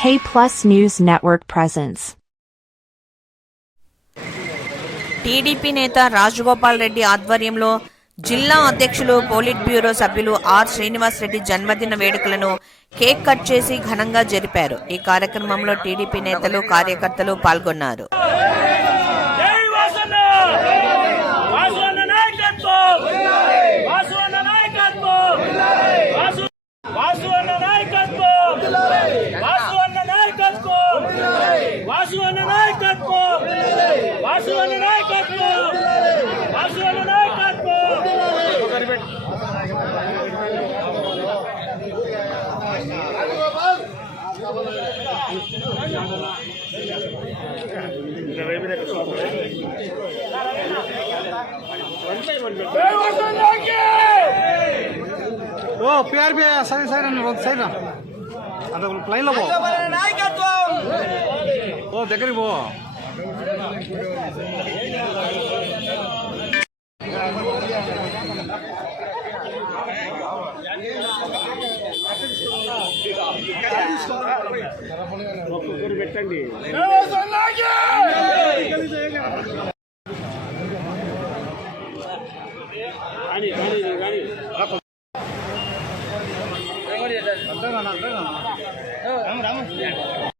K Plus News Network presents. TDP నేత రాజగోపాల్ రెడ్డి ఆధ్వర్యంలో జిల్లా అధ్యక్షులు పోలిట్ బ్యూరో సభ్యులు ఆర్ శ్రీనివాస్ రెడ్డి జన్మదిన వేడుకలను కేక్ కట్ చేసి ఘనంగా జరిపారు ఈ కార్యక్రమంలో టీడీపీ నేతలు కార్యకర్తలు పాల్గొన్నారు వాసన నాయకత్వం! ఓ పిఆర్బి సరే సరే ఒక సైడ్ ఒక లైన్లో పో. నాయకత్వం! ఓ దగ్గరికి పో. జై వాసన నాయకత్వం అంతేనా రామ.